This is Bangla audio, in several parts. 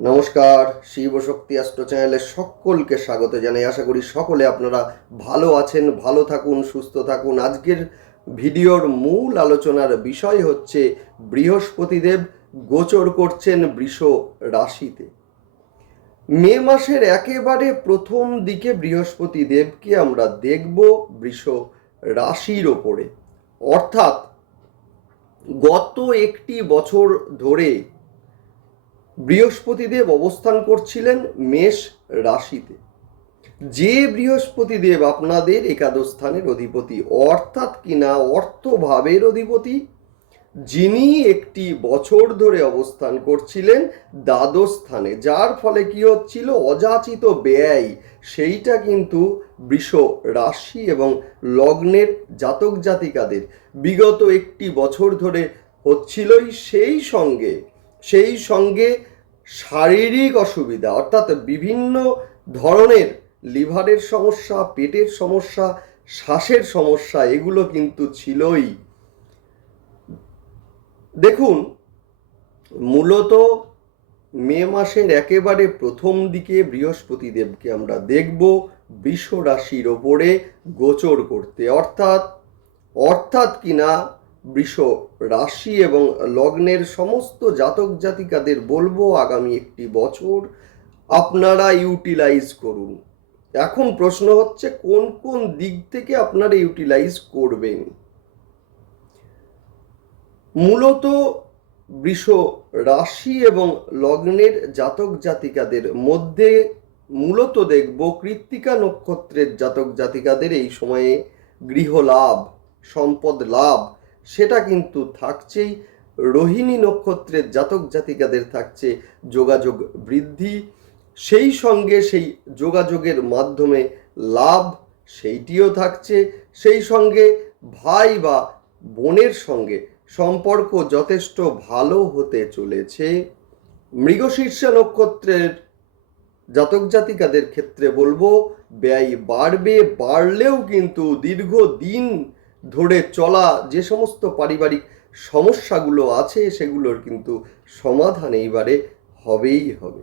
নমস্কার শিবশক্তি অ্যাস্ট্রো চ্যানেলে সকলকে স্বাগত জানাই। আশা করি সকলে আপনারা ভালো আছেন, ভালো থাকুন, সুস্থ থাকুন। আজকের ভিডিওর মূল আলোচনার বিষয় হচ্ছে, বৃহস্পতিদেব গোচর করছেন বৃষ রাশিতে। মে মাসের একেবারে প্রথম দিকে বৃহস্পতি দেবকে আমরা দেখব বৃষ রাশির ওপরে। অর্থাৎ গত একটি বছর ধরে বৃহস্পতিদেব অবস্থান করছিলেন মেষ রাশিতে। যে বৃহস্পতিদেব আপনাদের একাদশ স্থানের অধিপতি, অর্থাৎ কিনা অর্থভাবের অধিপতি, যিনি একটি বছর ধরে অবস্থান করছিলেন দ্বাদশ স্থানে, যার ফলে কি হচ্ছিল? অযাচিত ব্যয়, সেইটা কিন্তু বৃষ রাশি এবং লগ্নের জাতক জাতিকাদের বিগত একটি বছর ধরে হচ্ছিলই সেই সঙ্গে সেই সঙ্গে শারীরিক অসুবিধা, অর্থাৎ বিভিন্ন ধরনের লিভারের সমস্যা, পেটের সমস্যা, শ্বাসের সমস্যা, এগুলো কিন্তু ছিলই। দেখুন, মূলত মে মাসের একেবারে প্রথম দিকে বৃহস্পতি দেবকে আমরা দেখব বৃষ রাশির ওপরে গোচর করতে, অর্থাৎ অর্থাৎ কিনা বৃষ রাশি এবং লগ্নের সমস্ত জাতক জাতিকাদের বলব আগামী একটি বছর আপনারা ইউটিলাইজ করুন। এখন প্রশ্ন হচ্ছে, কোন কোন দিক থেকে আপনারা ইউটিলাইজ করবেন? মূলত বৃষ রাশি এবং লগ্নের জাতক জাতিকাদের মধ্যে মূলত দেখব কৃত্তিকা নক্ষত্রের জাতক জাতিকাদের এই সময়ে গৃহ লাভ, সম্পদ লাভ সেটা কিন্তু থাকছেই। রোহিণী নক্ষত্রের জাতক জাতিকাদের থাকছে যোগাযোগ বৃদ্ধি। সেই সঙ্গে সেই যোগাযোগের মাধ্যমে লাভ সেইটিও থাকছে। সেই সঙ্গে ভাই বা বোনের সঙ্গে সম্পর্ক যথেষ্ট ভালো হতে চলেছে। মৃগশীর্ষ নক্ষত্রের জাতক জাতিকাদের ক্ষেত্রে বলব, ব্যয় বাড়বে, বাড়লেও কিন্তু দীর্ঘদিন ধরে চলা যে সমস্ত পারিবারিক সমস্যাগুলো আছে সেগুলোর কিন্তু সমাধান এইবারে হবেই হবে।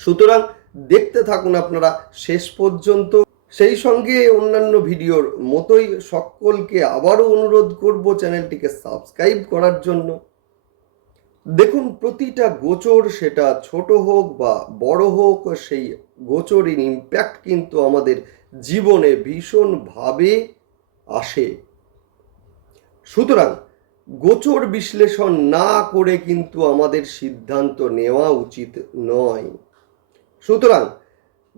সুতরাং দেখতে থাকুন আপনারা শেষ পর্যন্ত। সেই সঙ্গে অন্যান্য ভিডিওর মতোই সকলকে আবারও অনুরোধ করব চ্যানেলটিকে সাবস্ক্রাইব করার জন্য। দেখুন প্রতিটা গোচর সেটা ছোট হোক বা বড় হোক, সেই গোচরের ইম্প্যাক্ট কিন্তু আমাদের জীবনে ভীষণভাবে আসে। সুতরাং গোচর বিশ্লেষণ না করে কিন্তু আমাদের সিদ্ধান্ত নেওয়া উচিত নয়। সুতরাং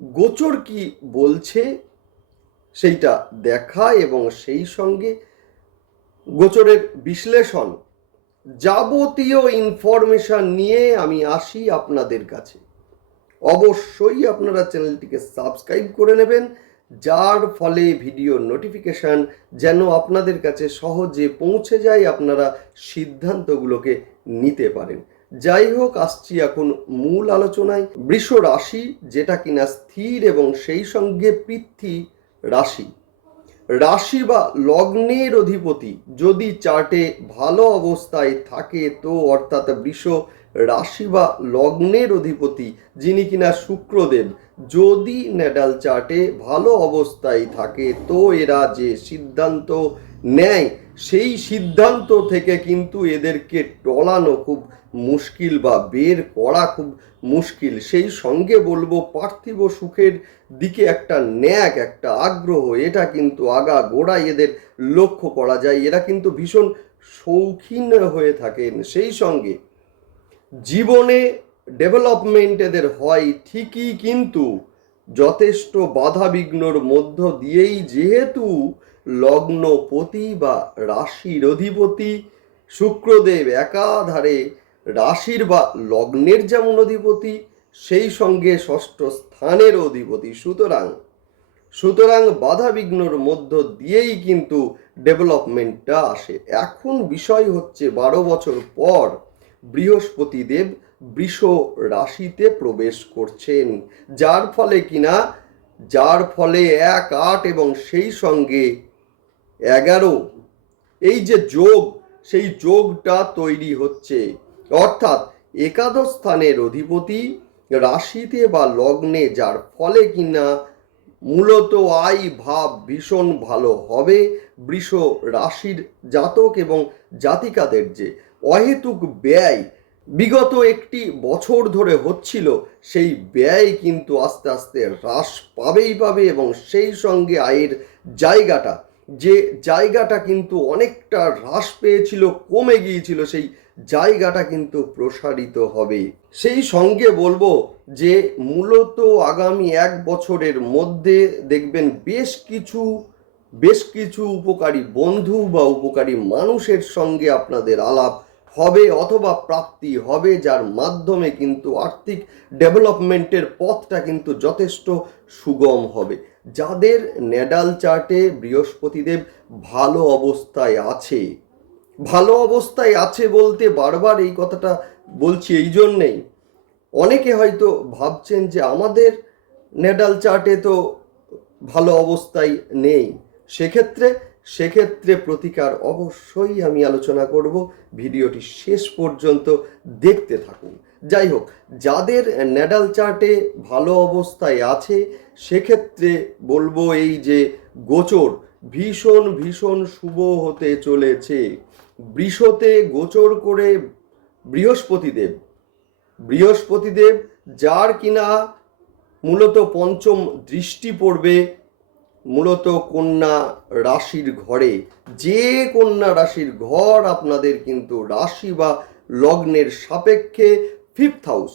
গোচর কি বলছে সেইটা দেখা এবং সেই সঙ্গে গোচরের বিশ্লেষণ যাবতীয় ইনফরমেশন নিয়ে আমি আসি আপনাদের কাছে। অবশ্যই আপনারা চ্যানেলটিকে সাবস্ক্রাইব করে নেবেন। যার ফলে ভিডিও নোটিফিকেশান যেন আপনাদের কাছে সহজে পৌঁছে যায়, আপনারা সিদ্ধান্তগুলোকে নিতে পারেন। যাই হোক, আসছি এখন মূল আলোচনায়। বৃষ রাশি, যেটা কিনা স্থির এবং সেই সঙ্গে পৃথ্বী রাশি। রাশি বা লগ্নের অধিপতি, যদি চার্টে ভালো অবস্থায় থাকে তো, অর্থাৎ বৃষ রাশি বা লগ্নের অধিপতি, যিনি কিনা শুক্রদেব, যদি নেডাল চার্টে ভালো অবস্থায় থাকে, তো এরা যে সিদ্ধান্ত নেয়, সেই সিদ্ধান্ত থেকে কিন্তু এদেরকে টলানো খুব মুশকিল বা বের করা খুব মুশকিল। সেই সঙ্গে বলব, পার্থিব সুখের দিকে একটা ন্যাক, একটা আগ্রহ, এটা কিন্তু আগা গোড়ায় এদের লক্ষ্য করা যায়। এরা কিন্তু ভীষণ শৌখিন হয়ে থাকেন। সেই সঙ্গে জীবনে ডেভেলপমেন্ট এদের হয় ঠিকই কিন্তু যথেষ্ট বাধা বিঘ্নর মধ্য দিয়েই যেহেতু লগ্নপতি বা রাশির অধিপতি শুক্রদেব একাধারে রাশির বা লগ্নের যেমন অধিপতি, সেই সঙ্গে ষষ্ঠ স্থানের অধিপতি। সুতরাং সুতরাং বাধা বিঘ্নর মধ্য দিয়েই কিন্তু ডেভেলপমেন্টটা আসে। এখন বিষয় হচ্ছে বারো বছর পর বৃহস্পতি দেব বৃষ রাশিতে প্রবেশ করছেন। যার ফলে কিনা? যার ফলে এক আট এবং সেই সঙ্গে এগারো। এই যে যোগ, সেই যোগটা তৈরি হচ্ছে। অর্থাৎ একাদশ স্থানের অধিপতি রাশিতে বা লগ্নে, যার ফলে কিনা? মূলত আয় ভাব ভীষণ ভালো হবে। বৃষ রাশির জাতক এবং জাতিকাদের যে অহেতুক ব্যয়। বিগত একটি বছর ধরে হচ্ছিল, সেই ব্যয় কিন্তু আস্তে আস্তে হ্রাস পাবেই পাবে এবং সেই সঙ্গে আয়ের জায়গাটা, যে জায়গাটা কিন্তু অনেকটা হ্রাস পেয়েছিল, কমে গিয়েছিল, সেই জায়গাটা কিন্তু প্রসারিত হবে। সেই সঙ্গে বলব যে, মূলত আগামী এক বছরের মধ্যে দেখবেন বেশ কিছু বেশ কিছু উপকারী বন্ধু বা উপকারী মানুষের সঙ্গে আপনাদের আলাপ হবে অথবা প্রাপ্তি হবে যার মাধ্যমে কিন্তু আর্থিক ডেভেলপমেন্টের পথটা কিন্তু যথেষ্ট সুগম হবে। যাদের নেডাল চার্টে বৃহস্পতিদেব ভালো অবস্থায় আছে, ভালো অবস্থায় আছে বলতে বারবার এই কথাটা বলছি এই জন্যেই। অনেকে হয়তো ভাবছেন যে আমাদের নেডাল চার্টে তো ভালো অবস্থায় নেই। সেক্ষেত্রে সেক্ষেত্রে প্রতিকার অবশ্যই আমি আলোচনা করব। ভিডিওটি শেষ পর্যন্ত দেখতে থাকুন। যাই হোক, যাদের নেডাল চার্টে ভালো অবস্থায় আছে, সেক্ষেত্রে বলব এই যে গোচর, ভীষণ ভীষণ শুভ হতে চলেছে। বৃষতে গোচর করে বৃহস্পতিদেব। বৃহস্পতিদেব, যার কিনা মূলত পঞ্চম দৃষ্টি পড়বে মূলত কন্যা রাশির ঘরে, যে কন্যা রাশির ঘর আপনাদের কিন্তু রাশি বা লগ্নের সাপেক্ষে ফিফথ হাউস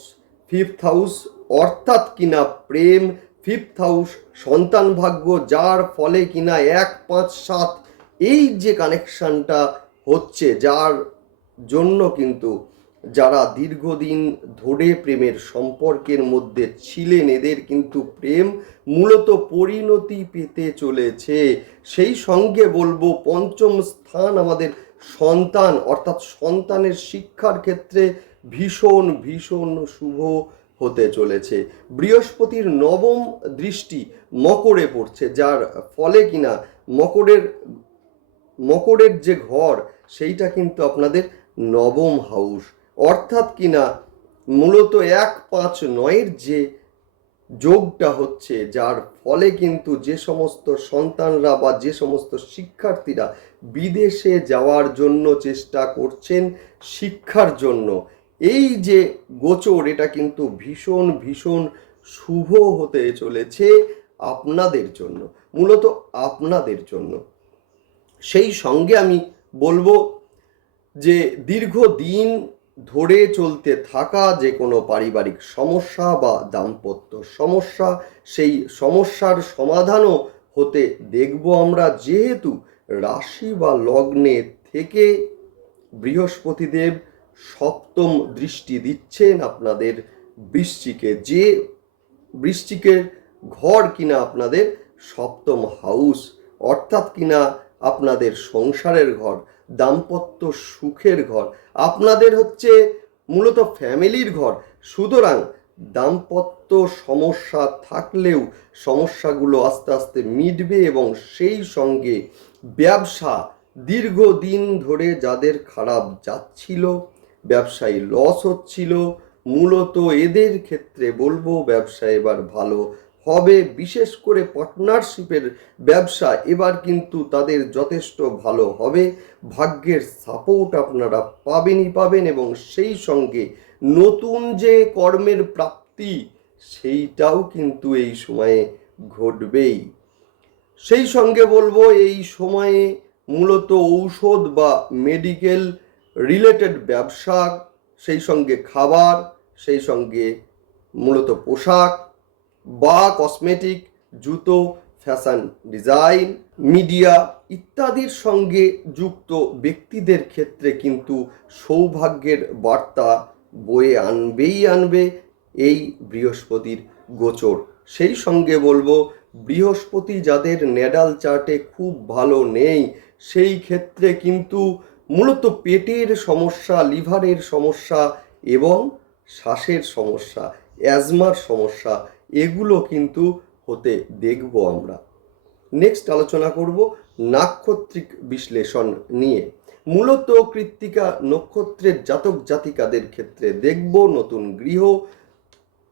ফিফথ হাউস অর্থাৎ কিনা প্রেম ফিফথ হাউস সন্তান ভাগ্য, যার ফলে কিনা এক, পাঁচ, সাত, এই যে কানেকশনটা হচ্ছে, যার জন্য কিন্তু যারা দীর্ঘদিন ধরে প্রেমের সম্পর্কের মধ্যে ছিলেন, এদের কিন্তু প্রেম মূলত পরিণতি পেতে চলেছে। সেই সঙ্গে বলব, পঞ্চম স্থান আমাদের সন্তান, অর্থাৎ সন্তানের শিক্ষার ক্ষেত্রে ভীষণ ভীষণ শুভ হতে চলেছে। বৃহস্পতির নবম দৃষ্টি মকরে পড়ছে, যার ফলে কিনা মকরের মকরের যে ঘর, সেইটা কিন্তু আপনাদের নবম হাউস। অর্থাৎ কিনা মূলত এক পাঁচ নয়ের যে যোগটা হচ্ছে, যার ফলে কিন্তু যে সমস্ত সন্তানরা বা যে সমস্ত শিক্ষার্থীরা বিদেশে যাওয়ার জন্য চেষ্টা করছেন শিক্ষার জন্য, এই যে গোচর এটা কিন্তু ভীষণ ভীষণ শুভ হতে চলেছে আপনাদের জন্য, মূলত আপনাদের জন্য। সেই সঙ্গে আমি বলব যে দীর্ঘদিন ধরে চলতে থাকা যে কোনো পারিবারিক সমস্যা বা দাম্পত্য সমস্যা, সেই সমস্যার সমাধানও হতে দেখব আমরা যেহেতু রাশি বা লগ্নে থেকে বৃহস্পতিদেব সপ্তম দৃষ্টি দিচ্ছেন আপনাদের বৃশ্চিকে, যে বৃশ্চিকের ঘর কিনা আপনাদের সপ্তম হাউস, অর্থাৎ কিনা আপনাদের সংসারের ঘর। দাম্পত্য সুখের ঘর। আপনাদের হচ্ছে মূলত ফ্যামিলির ঘর। সুতরাং দাম্পত্য সমস্যা থাকলেও সমস্যাগুলো আস্তে আস্তে মিটবে এবং সেই সঙ্গে ব্যবসা দীর্ঘদিন ধরে যাদের খারাপ যাচ্ছিল, ব্যবসায়ী লস হচ্ছিল, মূলত এদের ক্ষেত্রে বলব ব্যবসা এবার ভালো হবে। বিশেষ করে পার্টনারশিপের ব্যবসা এবার কিন্তু তাদের যথেষ্ট ভালো হবে। ভাগ্যের সাপোর্ট আপনারা পাবেনই পাবেন এবং সেই সঙ্গে নতুন যে কর্মের প্রাপ্তি, সেইটাও কিন্তু এই সময়ে ঘটবেই। সেই সঙ্গে বলব, এই সময়ে মূলত ঔষধ বা মেডিকেল রিলেটেড ব্যবসা, সেই সঙ্গে খাবার, সেই সঙ্গে মূলত পোশাক বা কসমেটিক জুতো ফ্যাশন ডিজাইন মিডিয়া ইত্যাদির সঙ্গে যুক্ত ব্যক্তিদের ক্ষেত্রে কিন্তু সৌভাগ্যের বার্তা বয়ে আনবেই আনবে এই বৃহস্পতির গোচর। সেই সঙ্গে বলব, বৃহস্পতি যাদের নেডাল চার্টে খুব ভালো নেই, সেই ক্ষেত্রে কিন্তু মূলত পেটের সমস্যা, লিভারের সমস্যা এবং শ্বাসের সমস্যা, অ্যাজমার সমস্যা এগুলো কিন্তু হতে দেখব আমরা। নেক্সট আলোচনা করব নাক্ষত্রিক বিশ্লেষণ নিয়ে। মূলত কৃত্তিকা নক্ষত্রের জাতক জাতিকাদের ক্ষেত্রে দেখব নতুন গৃহ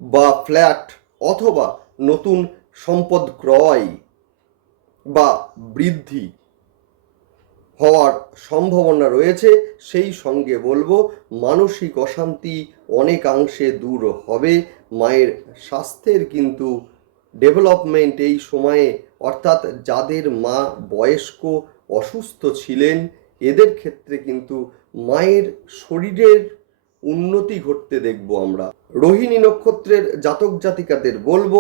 বা ফ্ল্যাট অথবা নতুন সম্পদ ক্রয় বা বৃদ্ধি হওয়ার সম্ভাবনা রয়েছে। সেই সঙ্গে বলব মানসিক অশান্তি অনেকাংশে দূর হবে। মায়ের স্বাস্থ্যের কিন্তু ডেভেলপমেন্ট এই সময়ে, অর্থাৎ যাদের মা বয়স্ক, অসুস্থ ছিলেন, এদের ক্ষেত্রে কিন্তু মায়ের শরীরের উন্নতি ঘটতে দেখব আমরা। রোহিণী নক্ষত্রের জাতক জাতিকাদের বলব,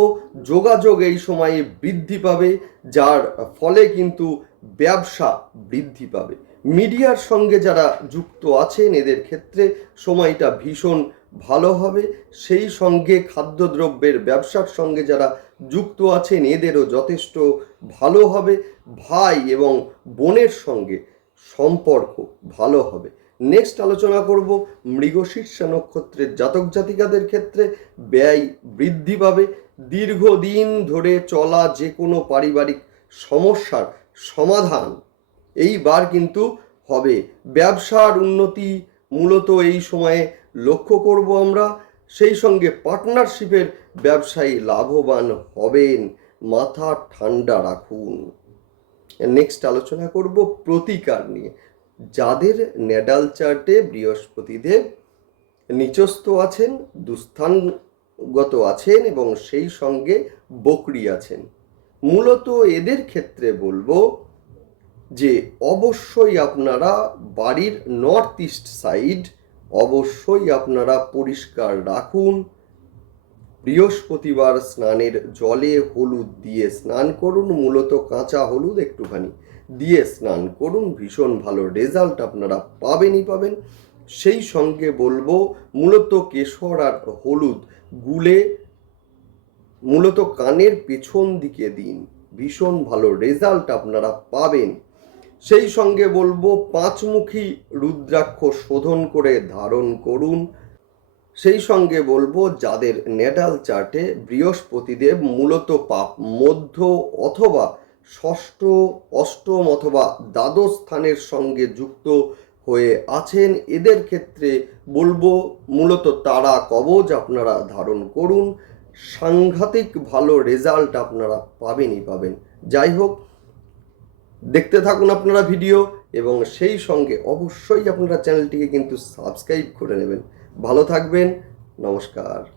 যোগাযোগ এই সময়ে বৃদ্ধি পাবে, যার ফলে কিন্তু ব্যবসা বৃদ্ধি পাবে। মিডিয়ার সঙ্গে যারা যুক্ত আছেন, এদের ক্ষেত্রে সময়টা ভীষণ ভালো হবে। সেই সঙ্গে খাদ্যদ্রব্যের ব্যবসার সঙ্গে যারা যুক্ত আছেন, এদেরও যথেষ্ট ভালো হবে। ভাই এবং বোনের সঙ্গে সম্পর্ক ভালো হবে। নেক্সট আলোচনা করব মৃগশীর্ষা নক্ষত্রের জাতক জাতিকাদের ক্ষেত্রে। ব্যয় বৃদ্ধি পাবে। দীর্ঘদিন ধরে চলা যে কোনো পারিবারিক সমস্যার সমাধান এইবার কিন্তু হবে। ব্যবসার উন্নতি মূলত এই সময়ে লক্ষ্য করব আমরা, সেই সঙ্গে পার্টনারশিপের ব্যবসায়ী লাভবান হবেন। মাথা ঠান্ডা রাখুন। নেক্সট আলোচনা করব প্রতিকার নিয়ে। যাদের নেডাল চার্টে বৃহস্পতিদেব নিচস্থ আছেন, দুস্থানগত আছেন এবং সেই সঙ্গে বকরি আছেন। মূলত এদের ক্ষেত্রে বলব যে অবশ্যই আপনারা বাড়ির নর্থ ইস্ট সাইড অবশ্যই আপনারা পরিষ্কার রাখুন। বৃহস্পতিবার স্নানের জলে হলুদ দিয়ে স্নান করুন, মূলত কাঁচা হলুদ একটুখানি দিয়ে স্নান করুন, ভীষণ ভালো রেজাল্ট আপনারা পাবেনই পাবেন। সেই সঙ্গে বলব, মূলত কেশর আর হলুদ গুলে মূলত কানের পেছন দিকে দিন, ভীষণ ভালো রেজাল্ট আপনারা পাবেন। সেই সঙ্গে বলব পাঁচমুখী রুদ্রাক্ষ শোধন করে ধারণ করুন। সেই সঙ্গে বলব যাদের নেডাল চার্টে বৃহস্পতিদেব মূলত পাপ, মধ্য অথবা ষষ্ঠ, অষ্টম অথবা দ্বাদশ স্থানের সঙ্গে যুক্ত হয়ে আছেন, এদের ক্ষেত্রে বলব মূলত তারা কবজ আপনারা ধারণ করুন। সাংঘাতিক ভালো রেজাল্ট আপনারা পাবেনই পাবেন। যাই হোক দেখতে থাকুন আপনারা ভিডিও এবং সেই সঙ্গে অবশ্যই আপনারা চ্যানেলটিকে কিন্তু সাবস্ক্রাইব করে নেবেন। ভালো থাকবেন, নমস্কার।